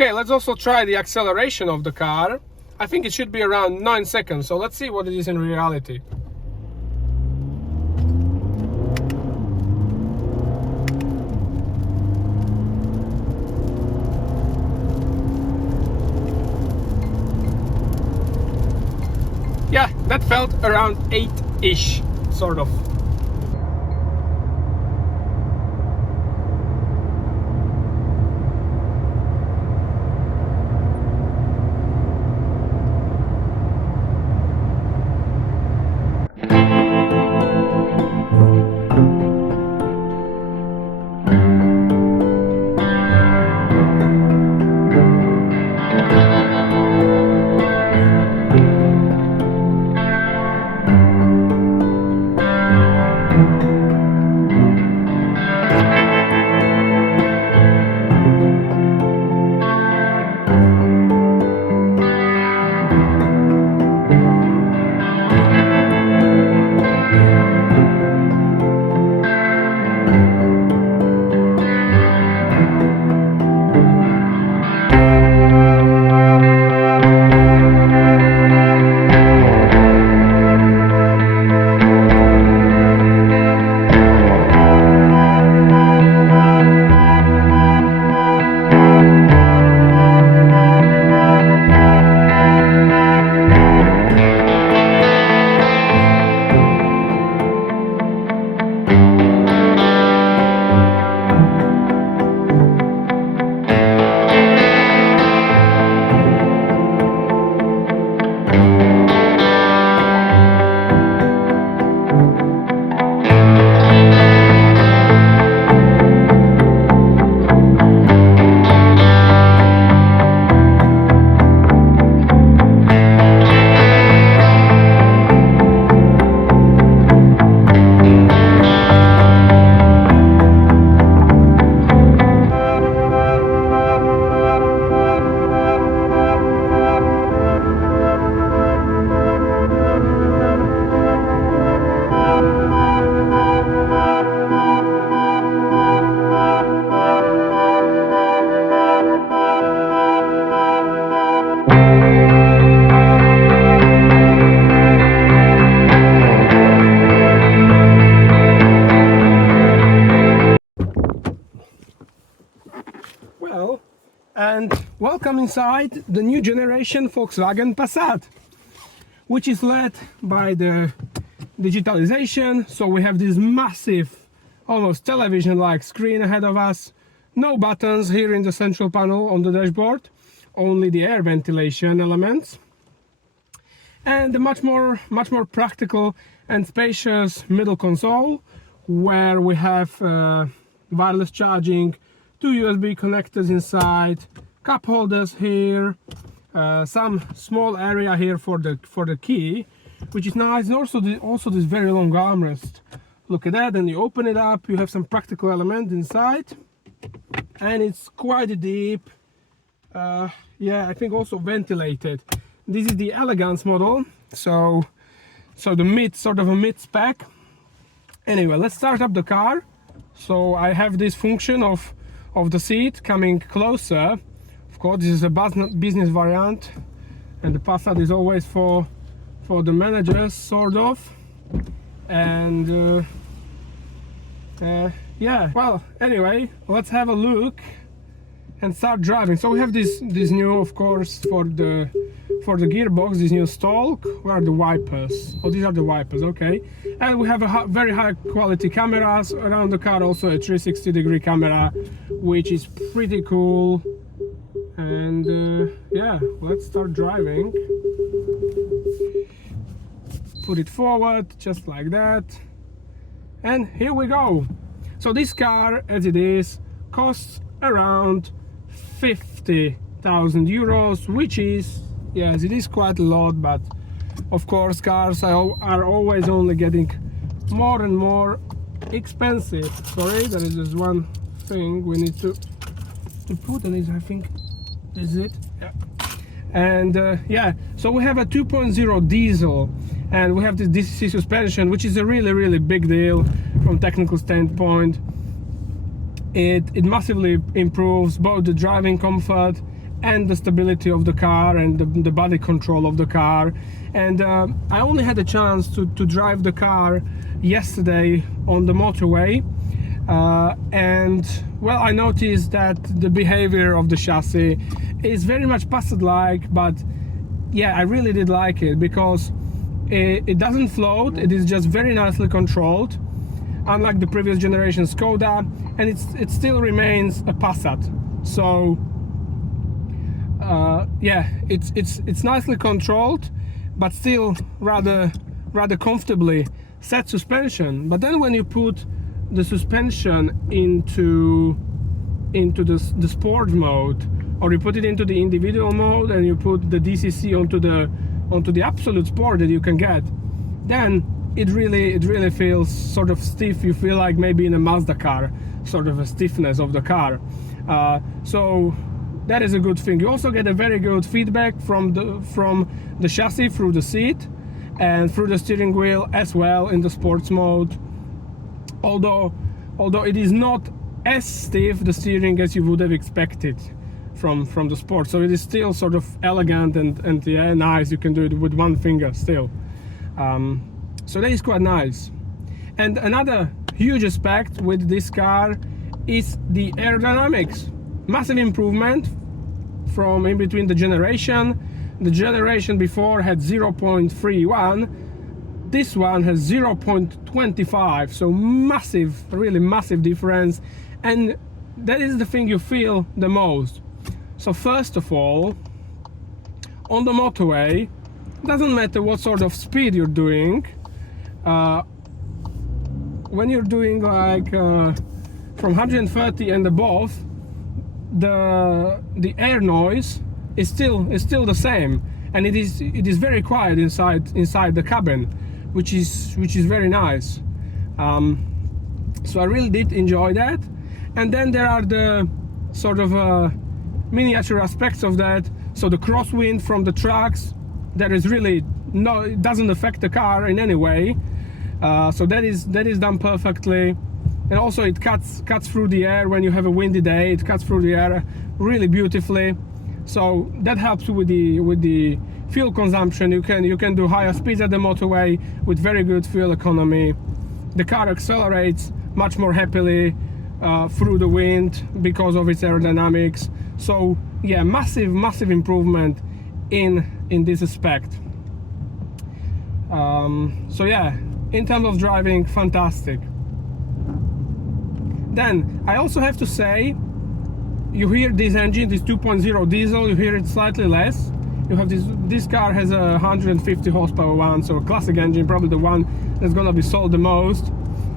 Okay, let's also try the acceleration of the car. I think it should be around 9 seconds, so let's see what it is in reality. Yeah, that felt around 8-ish, sort of. Well, and welcome inside the new generation Volkswagen Passat, which is led by the digitalization. So we have this massive, almost television-like screen ahead of us. No buttons here in the central panel on the dashboard, only the air ventilation elements. And a much more practical and spacious middle console, where we have wireless charging, 2 USB connectors inside, cup holders here, some small area here for the key, which is nice, and also this very long armrest. Look at that, and you open it up, you have some practical element inside, and it's quite deep. Yeah, I think also ventilated. This is the elegance model, so the sort of a mid spec. Anyway, let's start up the car. So I have this function of the seat coming closer. Of course, this is a business variant, and the Passat is always for the managers, sort of. And yeah, well, anyway, let's have a look and start driving. So we have this new, of course, for the gearbox, this new stalk. Where are the wipers? Oh, these are the wipers, okay. And we have a very high quality cameras around the car, also a 360-degree camera, which is pretty cool. And yeah, let's start driving. Put it forward, just like that. And here we go. So this car, as it is, costs around 50,000 euros, which is, yes, it is quite a lot, but of course cars are always only getting more and more expensive. Sorry, there is this one thing we need to put, and I think this is it. Yeah. And yeah, so we have a 2.0 diesel, and we have this DC suspension, which is a really big deal from technical standpoint. It massively improves both the driving comfort and the stability of the car and the body control of the car. And I only had a chance to drive the car yesterday on the motorway, and well, I noticed that the behavior of the chassis is very much Passat-like, but yeah, I really did like it because it doesn't float, it is just very nicely controlled, unlike the previous generation Skoda, and it still remains a Passat. So yeah, it's nicely controlled, but still rather comfortably set suspension. But then when you put the suspension into the sport mode, or you put it into the individual mode and you put the DCC onto the absolute sport that you can get, then it really feels sort of stiff. You feel like maybe in a Mazda car, sort of a stiffness of the car. So that is a good thing. You also get a very good feedback from the chassis through the seat and through the steering wheel as well in the sports mode. Although it is not as stiff, the steering, as you would have expected from the sport. So it is still sort of elegant and yeah, nice. You can do it with one finger still. So that is quite nice. And another huge aspect with this car is the aerodynamics. Massive improvement from in between the generation. The generation before had 0.31. This one has 0.25, so massive, really massive difference, and that is the thing you feel the most. So first of all, on the motorway, doesn't matter what sort of speed you're doing, when you're doing like from 130 and above, the air noise is still the same, and it is very quiet inside the cabin, which is very nice. So I really did enjoy that. And then there are the sort of miniature aspects of that. So the crosswind from the trucks, there is really no, it doesn't affect the car in any way. So that is done perfectly. And also it cuts through the air when you have a windy day. It cuts through the air really beautifully. So that helps with the fuel consumption. You can do higher speeds at the motorway with very good fuel economy. The car accelerates much more happily through the wind because of its aerodynamics. So yeah, massive improvement in this aspect. So yeah, in terms of driving, fantastic. Then I also have to say, you hear this engine, this 2.0 diesel, you hear it slightly less. You have this car has a 150 horsepower one, so a classic engine, probably the one that's gonna be sold the most.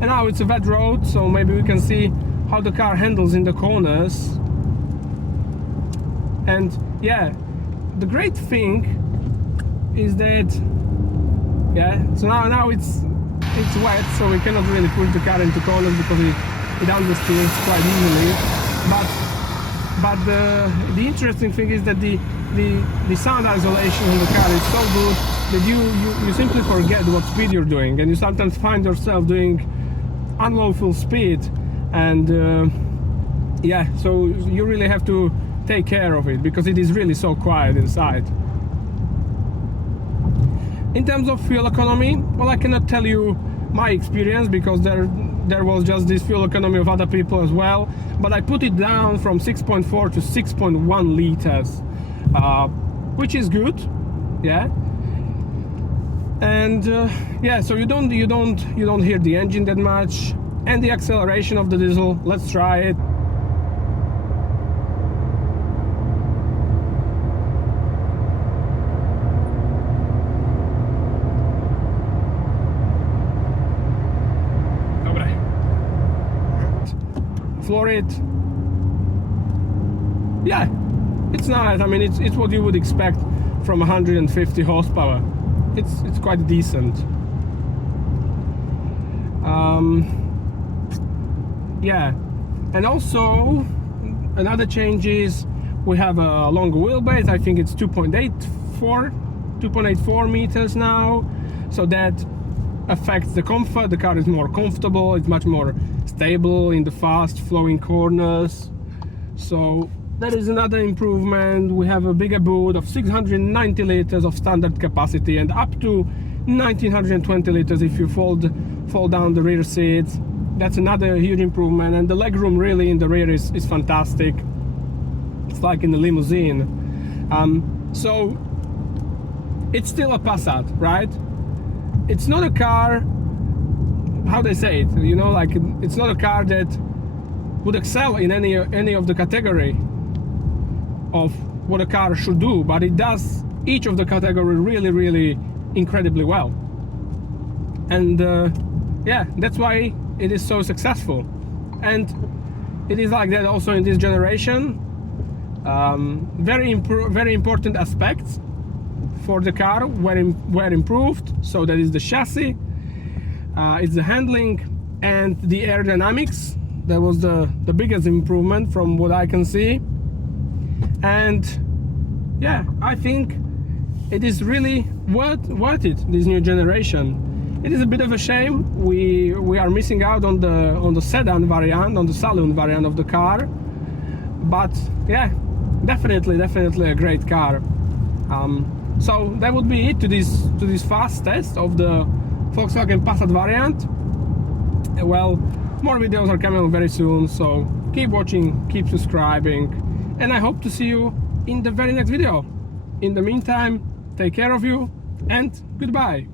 And now it's a wet road, so maybe we can see how the car handles in the corners. And yeah, the great thing is that, yeah, so now it's wet, so we cannot really push the car into corners because it understeers quite easily. But the interesting thing is that the sound isolation in the car is so good that you simply forget what speed you're doing, and you sometimes find yourself doing unlawful speed, and yeah, so you really have to take care of it because it is really so quiet inside. In terms of fuel economy, well, I cannot tell you my experience because there was just this fuel economy of other people as well, but I put it down from 6.4 to 6.1 liters, which is good, yeah. And yeah, so you don't hear the engine that much, and the acceleration of the diesel. Let's try it. Floor it. Yeah, it's nice. I mean, it's what you would expect from 150 horsepower. It's quite decent. Yeah, and also another change is we have a longer wheelbase. I think it's 2.84 meters now, so that affects the comfort. The car is more comfortable, it's much more stable in the fast flowing corners. So That is another improvement. We have a bigger boot of 690 liters of standard capacity and up to 1920 liters if you fold down the rear seats. That's another huge improvement, and the legroom really in the rear is fantastic. It's like in the limousine. So it's still a Passat, right? It's not a car, how they say it, you know, like it's not a car that would excel in any of the category of what a car should do, but it does each of the category really incredibly well. And yeah, that's why it is so successful. And it is like that also in this generation. Very important aspects for the car were improved. So that is the chassis, it's the handling and the aerodynamics. That was the biggest improvement from what I can see. And yeah, I think it is really worth it, this new generation. It is a bit of a shame we are missing out on the sedan variant, on the saloon variant of the car, but yeah, definitely a great car. So that would be it to this fast test of the Volkswagen Passat variant. Well, more videos are coming very soon, so keep watching, keep subscribing, and I hope to see you in the very next video. In the meantime, take care of you and goodbye.